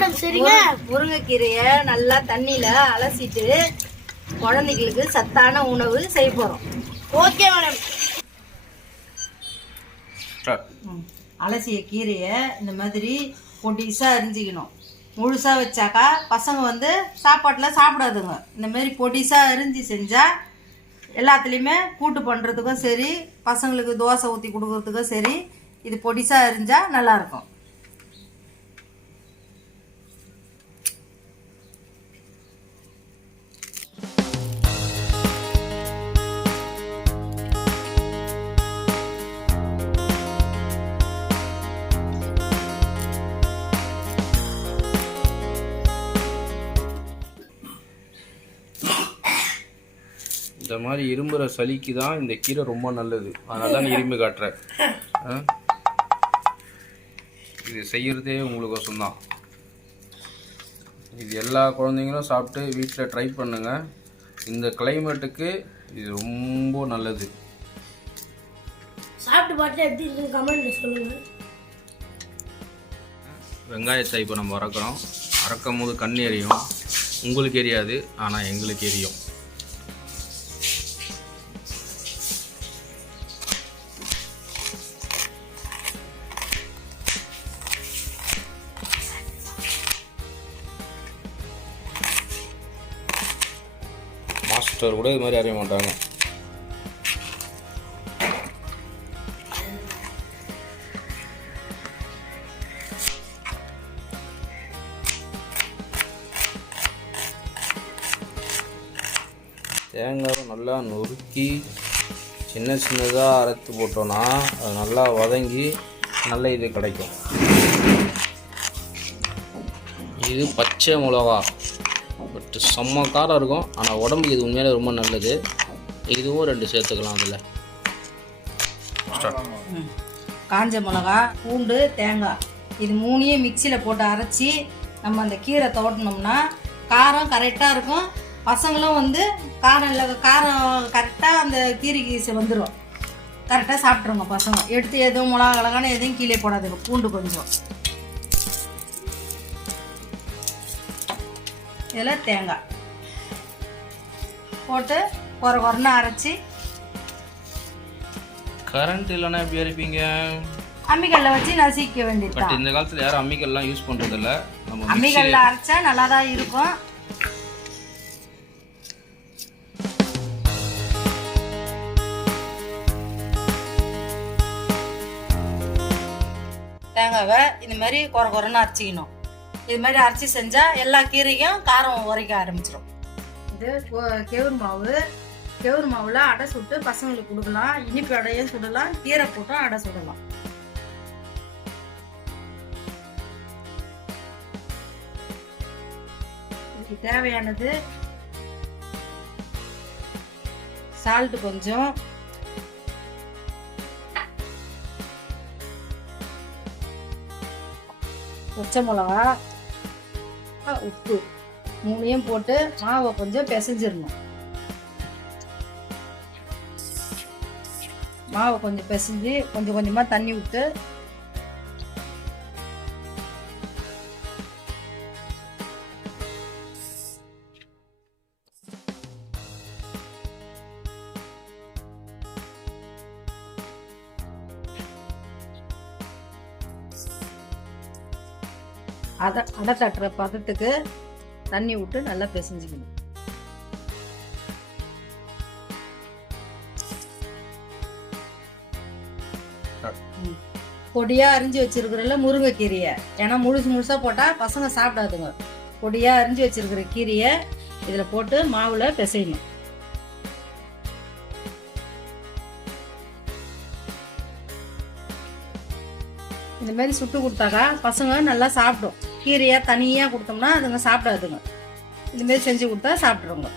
Madam சரிங்க? முருங்கைக்கீரையை நல்லா தண்ணியில அலசிட்டு குழந்தைகளுக்கு சத்தான உணவு செய்ய போறோம். Okay madam. அலசிய கீரையை இந்த மாதிரி பொடிசாக அரிஞ்சிக்கணும் முழுசாக வச்சாக்கா பசங்க வந்து சாப்பாட்டில் சாப்பிடாதுங்க. இந்த மாதிரி பொடிசாக அரிஞ்சு செஞ்சால் எல்லாத்துலேயுமே கூட்டு பண்ணுறதுக்கும் சரி பசங்களுக்கு தோசை ஊற்றி கொடுக்கறதுக்கும் சரி இது பொடிசாக அரிஞ்சால் நல்லாயிருக்கும் மாதிரி இரும்புற சளிக்கு தான் இந்த கீரை ரொம்ப நல்லது. அதனால தான் இரும்பு காட்டுறேன்? இது செய்யறதே உங்களுக்கு தான் இது எல்லா குழந்தைங்களும் சாப்பிட்டு வீட்டில் ட்ரை பண்ணுங்க. இந்த கிளைமேட்டுக்கு இது ரொம்ப நல்லது. சாப்பிட்டு பார்த்து எப்படி இருக்குன்னு கமெண்ட்ல சொல்லுங்க. வெங்காயத்தை இப்போ நம்ம வறக்கிறோம். அறக்கும் போது கண் எரியும். உங்களுக்கு எரியாது ஆனால் எங்களுக்கு எரியும். மாஸ்டர் கூட இது மாதிரி அறிய மாட்டாங்க. தேங்காவை நல்லா நொறுக்கி சின்ன சின்னதாக அரைத்து போட்டோன்னா அது நல்லா வதங்கி நல்ல இது கிடைக்கும். இது பச்சை மிளகா. பட் செம்ம காரம் இருக்கும். ஆனால் உடம்புக்கு இது உண்மையிலே ரொம்ப நல்லது. இதுவும் ரெண்டு சேர்த்துக்கலாம் அதில். ம். காஞ்ச மிளகா பூண்டு தேங்காய். இது மூணையும் மிக்சியில் போட்டு அரைச்சி நம்ம அந்த கீரை தோட்டினோம்னா காரம் கரெக்டாக இருக்கும். பசங்களும் வந்து காரம் இல்லை காரம் கரெக்டாக அந்த கீரைக்கு ச- வந்துடும் கரெக்டாக சாப்பிட்ருங்க பசங்க. எடுத்து எதுவும் மிளகா கலகான எதையும் கீழே போடாதுங்க. பூண்டு கொஞ்சம். இதில் தேங்காய் போட்டு குறை குறைன்னு அரைச்சி கரண்ட் இல்லைன்னா எப்படி அரைப்பீங்க? அம்மிக்கல்ல வச்சு நசுக்க வேண்டியது இந்த காலத்தில் யாரும் அம்மிக்கல்லாம் யூஸ் பண்ணுறதில்ல நம்ம மிக்ஸிலே அம்மிக்கல்ல அரைச்சா நல்லா தான் இருக்கும். தேங்காவை இந்த மாதிரி குறை குறைன்னு அரைச்சிக்கணும். இது மாதிரி அரைச்சி செஞ்சால் எல்லா கீரையும் காரம் உரைக்க ஆரம்பிச்சிடும் இது கேவுர் மாவு. கேவுர் மாவில் அடை சுட்டு பசங்களுக்கு கொடுக்கலாம். இனிப்பு அடையும் சுடலாம். கீரை போட்டும் அடை சுடலாம். இதுக்கு தேவையானது சால்ட் கொஞ்சம். பச்சை மிளகா. உப்பு மூணையும் போட்டு மாவை கொஞ்சம் பிசைஞ்சிடணும். மாவை கொஞ்சம் பிசைஞ்சு கொஞ்சம் கொஞ்சமாக தண்ணி விட்டு அதை அடை தட்டுற பதத்துக்கு தண்ணி விட்டு நல்லா பிசைஞ்சிக்கணும். பொடியாக அரிஞ்சு வச்சிருக்கிறல முருங்கைக்கீரையை. ஏன்னா முழுசு முழுசாக போட்டால் பசங்க சாப்பிடாதுங்க. பொடியாக அரிஞ்சு வச்சிருக்கிற கீரையை இதில் போட்டு மாவில் பிசையணும். இந்த மாதிரி சுட்டு கொடுத்தாக்கா பசங்க நல்லா சாப்பிடும். கீரையா தனியா கொடுத்தோம்னா அதுங்க சாப்பிடாதுங்க. இந்த மாதிரி செஞ்சு கொடுத்தா சாப்பிட்ருங்க.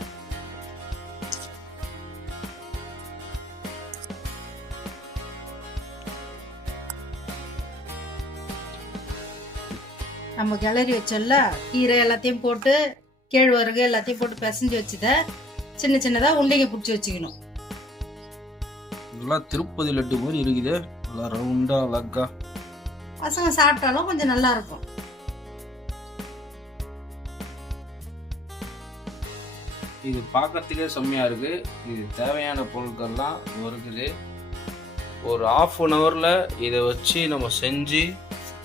நம்ம கிளறி வச்சோல்ல கீரை எல்லாத்தையும் போட்டு கேழ்வரகு எல்லாத்தையும் போட்டு பிசைஞ்சு வச்சுத சின்ன சின்னதாக உருண்டைங்க பிடிச்சி வச்சுக்கணும். நல்லா திருப்பதி லட்டு மாதிரி இருக்குது. நல்லா ரவுண்டாக அழகா. பசங்க சாப்பிட்டாலும் கொஞ்சம் நல்லா இருக்கும். இது பார்க்கறதுக்கே செம்மையாக இருக்குது இது தேவையான பொருட்கள்லாம் இருக்குது. ஒரு ஆஃப் அன் ஹவரில் இதை வச்சு நம்ம செஞ்சு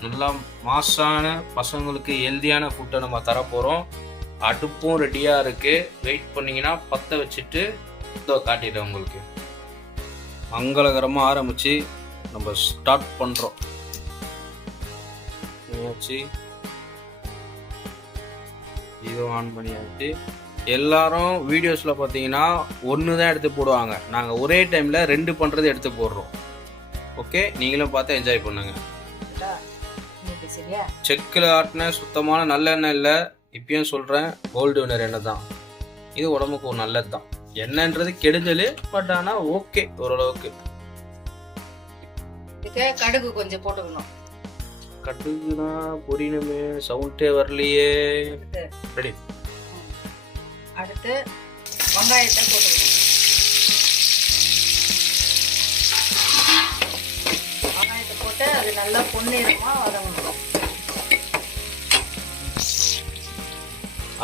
நல்லா மாசான பசங்களுக்கு ஹெல்தியான ஃபுட்டை நம்ம தரப்போகிறோம் அடுப்பும் ரெடியாக இருக்குது வெயிட் பண்ணிங்கன்னா பற்ற வச்சுட்டு இதோ காட்டிடுறேன் உங்களுக்கு. மங்களகரமாக ஆரம்பித்து நம்ம ஸ்டார்ட் பண்ணுறோம் வச்சு இதுவும் ஆன் பண்ணியாச்சு. எல்லாரும் வீடியோஸில் பார்த்தீங்கன்னா ஒன்று தான் எடுத்து போடுவாங்க. நாங்கள் ஒரே டைமில் ரெண்டு பண்ணுறது எடுத்து போடுறோம். ஓகே நீங்களும் பார்த்து என்ஜாய் பண்ணுங்க. செக்கில் ஆட்டின சுத்தமான நல்லெண்ணெய் இல்லை. இப்பயும் சொல்கிறேன் கோல்டு வினர் எண்ணெய் தான் இது உடம்புக்கு ஒரு நல்லது தான் எண்ணெய்ன்றது கெடுதல் பட் ஆனால் ஓகே ஓரளவுக்கு. கடுகு கொஞ்சம் போட்டுக்கணும். கடுகுனா பொரியணுமே சவுண்டே வரலையே. ரெடி. அடுத்து வெங்காயத்தை போட்டுக்கணும் வெங்காயத்தை போட்டு அது நல்லா பொன்னிறமாக வதங்கணும்.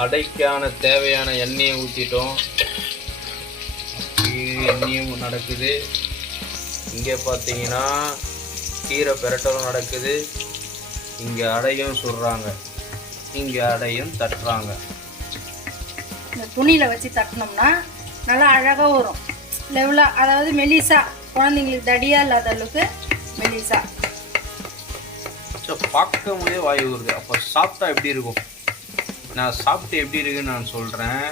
அடைக்கான தேவையான எண்ணெயை ஊற்றிட்டோம் எண்ணெயும் நடக்குது. இங்கே பார்த்தீங்கன்னா கீரை பெரட்டலும் நடக்குது. இங்கே அடையும் சுடுறாங்க இங்கே அடையும் தட்டுறாங்க. இந்த துணியில் வச்சு தட்டினோம்னா நல்லா அழகாக வரும். லெவலாக அதாவது மெலிசா குழந்தைங்களுக்கு தடியாக இல்லாத அளவுக்கு மெலிசா. சரி, பார்க்கும் போதே வாய் வருது அப்போ சாப்பிட்டா எப்படி இருக்கும்? நான் சாப்பிட்டு எப்படி இருக்குன்னு நான் சொல்கிறேன்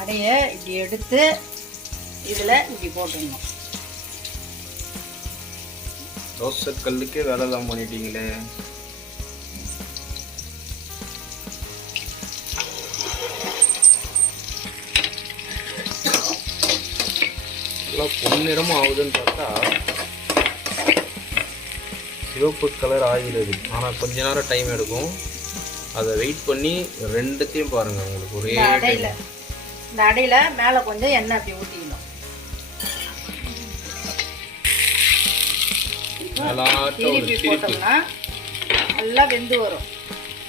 அடைய இப்படி எடுத்து இதில் இப்படி போட்டுடணும். தோசை கல்லுக்கே வேலைலாம் பண்ணிட்டீங்களே. எல்லாம் பொன்னிறமும் ஆகுதுன்னு பார்த்தா சிவப்பு கலர் ஆகிறது ஆனால் கொஞ்ச நேரம் டைம் எடுக்கும். அதை வெயிட் பண்ணி ரெண்டுத்தையும் பாருங்க உங்களுக்கு ஒரே. அடையில் இந்த அடையில் மேலே கொஞ்சம் எண்ணெய் அப்படி ஊற்றிக்கணும் போட்டோம்னா நல்லா வெந்து வரும்.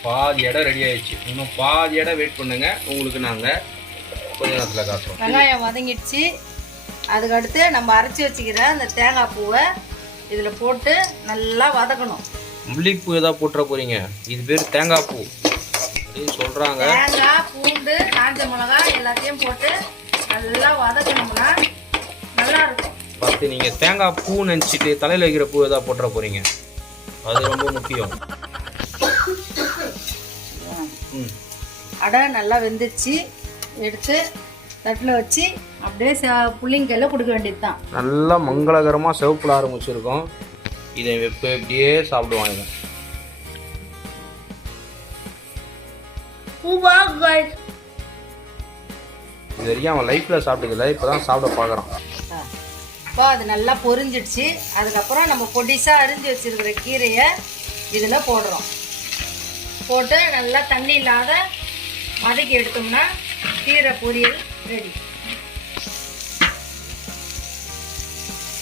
பாதி இடம் ரெடி ஆயிடுச்சு. இன்னும் பாதி இடம் வெயிட் பண்ணுங்க. உங்களுக்கு நாங்கள் கொஞ்ச நேரத்தில் காட்டுறோம். வெங்காயம் வதங்கிடுச்சு. அதுக்கடுத்து நம்ம அரைச்சி வச்சுக்கிற அந்த தேங்காய் பூவை இதில் போட்டு நல்லா வதக்கணும். மல்லிகைப்பூ ஏதாவது போட்டுற போறீங்க? இது பேர் தேங்காய் பூ. அப்படின்னு சொல்கிறாங்க தேங்காய் பூண்டு காஞ்ச மிளகாய் எல்லாத்தையும் போட்டு நல்லா வதக்கணும்னா நல்லா இருக்கும். பார்த்து நீங்கள் தேங்காய் பூ நினச்சிட்டு தலையில் வைக்கிற பூ ஏதாவது போட்டுற போறீங்க. அது ரொம்ப முக்கியம். அடை நல்லா வெந்துச்சு எடுத்து தட்டில் வச்சு அப்படியே ச- புள்ளிங்க கையில் கொடுக்க வேண்டியது தான் நல்லா மங்களகரமாக சிவப்புல ஆரம்பிச்சிருக்கோம் இதை எப்போ எப்படியே சாப்பிடுவாங்க. இது வரைக்கும் அவன் லைஃப்பில் சாப்பிட்டதில்ல இப்போ தான் சாப்பிட பார்க்குறான். இப்போ அது நல்லா பொரிஞ்சிடுச்சு. அதுக்கப்புறம் நம்ம பொடிசாக அரிஞ்சு வச்சிருக்கிற கீரையை இதில் போடுறோம். போட்டு நல்லா தண்ணி இல்லாத வதக்கி எடுத்தோம்னா கீரை பொரியல் ரெடி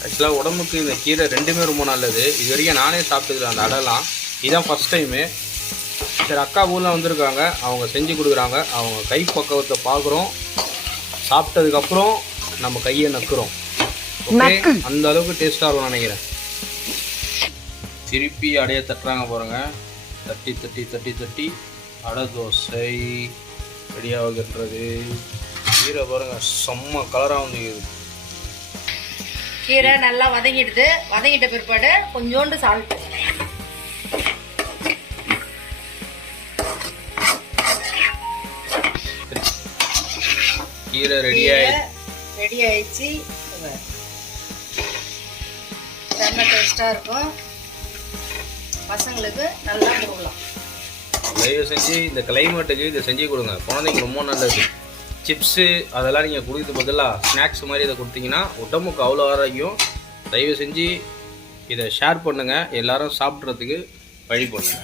ஆக்சுவலாக உடம்புக்கு இந்த கீரை ரெண்டுமே ரொம்ப நல்லது. இது வரைக்கும் நானே சாப்பிட்டதில்ல அந்த அடைலாம். இதுதான் ஃபஸ்ட் டைமு சரி அக்கா ஊரில் வந்திருக்காங்க. அவங்க செஞ்சு கொடுக்குறாங்க. அவங்க கை பக்குவத்தை பார்க்குறோம். சாப்பிட்டதுக்கப்புறம் நம்ம கையை நக்குறோம். ஓகே அந்த அளவுக்கு டேஸ்ட்டாக இருக்கும்னு நினைக்கிறேன். திருப்பி அடைய தட்டுறாங்க பாருங்க. தட்டி தட்டி தட்டி தட்டி. அடை தோசை. ரெடியாகுன்றது கீரை பாருங்க செம்ம கலராக வந்து கீரை நல்லா வதங்கிடுது. வதங்கிட்ட பிற்பாடு கொஞ்சோண்டு சால்ட்டு கீரை ரெடி ஆயிடுச்சு. ரெடி ஆயிடுச்சு. செம்ம டேஸ்ட்டாக இருக்கும். பசங்களுக்கு நல்லா போகலாம் தயவு செஞ்சு இந்த கிளைமேட்டுக்கு இதை செஞ்சு கொடுங்க. குழந்தைங்க ரொம்ப நல்லது. சிப்ஸு அதெல்லாம் நீங்கள் கொடுத்து பதிலாக ஸ்நாக்ஸ் மாதிரி இதை கொடுத்தீங்கன்னா உடம்புக்கு அவ்வளோ ஆரோக்கியம். தயவு செஞ்சு இதை ஷேர் பண்ணுங்கள் எல்லாரும் சாப்பிட்றதுக்கு வழி பண்ணுங்க.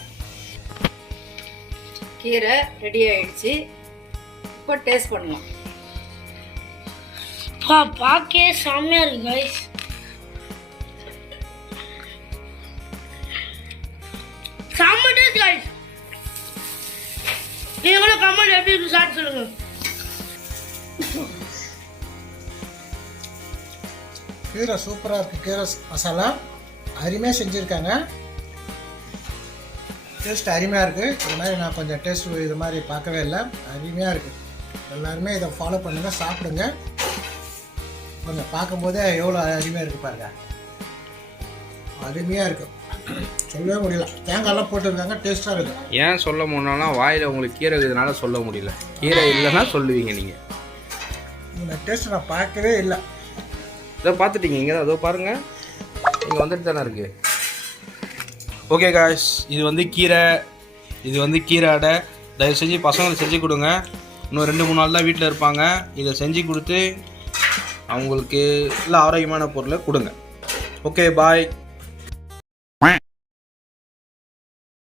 கீரை ரெடி ஆயிடுச்சு. இப்போ டேஸ்ட் பண்ணலாம். பா பார்க்கவே செம்மையா இருக்கு guys. செம்ம டேஸ்ட் guys. நீங்களும் கமெண்ட் எப்படி இருக்கு? சொல்லுங்க. கீரை சூப்பராக இருக்குது கீரை மசாலா. அருமையாக செஞ்சுருக்காங்க. டேஸ்ட் அருமையாக இருக்குது இது மாதிரி நான் கொஞ்சம் டேஸ்ட் இது மாதிரி பார்க்கவே இல்லை. அருமையாக இருக்குது எல்லாருமே இதை ஃபாலோ பண்ணுங்க சாப்பிடுங்க. கொஞ்சம் பார்க்கும்போதே எவ்வளோ அருமையாக இருக்குது பாருங்கள் அருமையாக இருக்குது சொல்லவே முடியல. தேங்காய்லாம் போட்டிருக்காங்க டேஸ்ட்டாக இருக்குது. ஏன் சொல்ல முடியலன்னா வாயில் உங்களுக்கு கீரை இதனால சொல்ல முடியல. கீரை இல்லைன்னா சொல்லுவீங்க நீங்கள் இந்த டேஸ்ட் நான் பார்க்கவே இல்லை. இதோ பார்த்துட்டீங்க இங்கே தான் அதோ பாருங்கள் இங்கே வந்துட்டு தானே இருக்குது ஓகே காய்ஸ் இது வந்து கீரை. இது வந்து கீரை அடை. தயவு செஞ்சு பசங்களுக்கு செஞ்சு கொடுங்க. இன்னும் ரெண்டு மூணு நாள் தான் வீட்டில் இருப்பாங்க. இதை செஞ்சு கொடுத்து அவங்களுக்கு நல்ல ஆரோக்கியமான பொருளை கொடுங்க. Okay bye